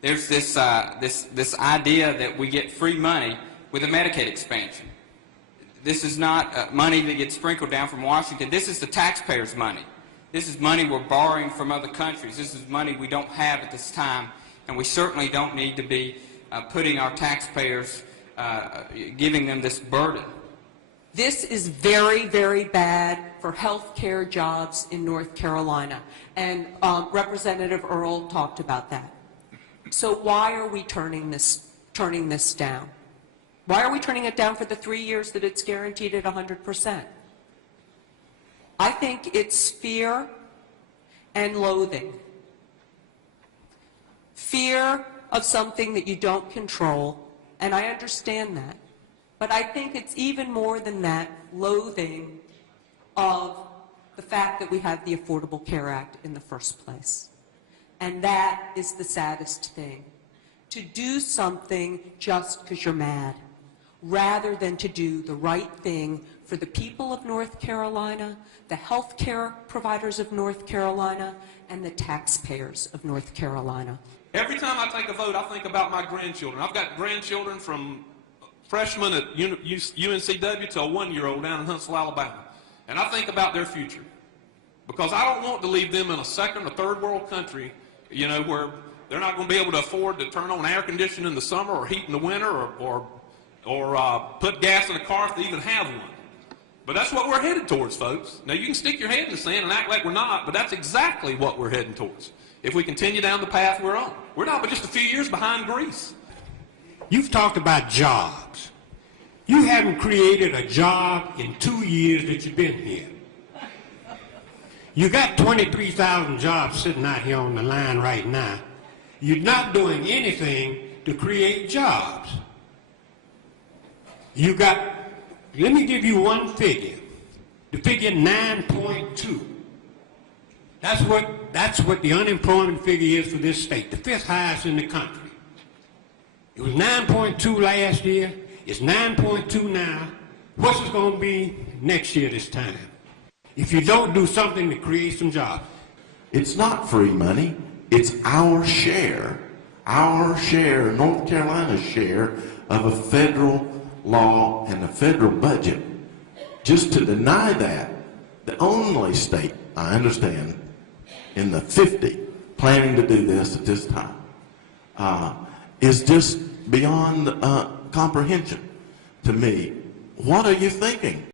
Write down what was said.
There's this idea that we get free money with a Medicaid expansion. This is not money that gets sprinkled down from Washington. This is the taxpayers' money. This is money we're borrowing from other countries. This is money we don't have at this time, and we certainly don't need to be putting our taxpayers, giving them this burden. This is very, very bad for health care jobs in North Carolina, and Representative Earl talked about that. So why are we turning this down? Why are we turning it down for the 3 years that it's guaranteed at 100%? I think it's fear and loathing. Fear of something that you don't control, and I understand that. But I think it's even more than that, loathing of the fact that we have the Affordable Care Act in the first place. And that is the saddest thing. To do something just because you're mad, rather than to do the right thing for the people of North Carolina, the health care providers of North Carolina, and the taxpayers of North Carolina. Every time I take a vote, I think about my grandchildren. I've got grandchildren from freshmen at UNCW to a 1-year-old down in Huntsville, Alabama. And I think about their future. Because I don't want to leave them in a second or third world country, you know, where they're not going to be able to afford to turn on air conditioning in the summer or heat in the winter or put gas in a car if they even have one. But that's what we're headed towards, folks. Now, you can stick your head in the sand and act like we're not, but that's exactly what we're heading towards. If we continue down the path we're on. We're not but just a few years behind Greece. You've talked about jobs. You haven't created a job in 2 years that you've been here. You got 23,000 jobs sitting out here on the line right now. You're not doing anything to create jobs. You got, let me give you one figure. The figure 9.2. That's what the unemployment figure is for this state, the 5th highest in the country. It was 9.2 last year. It's 9.2 now. What's it going to be next year this time? If you don't do something to create some jobs. It's not free money. It's our share, North Carolina's share of a federal law and a federal budget. Just to deny that, the only state, I understand, in the 50 planning to do this at this time, is just beyond comprehension to me. What are you thinking?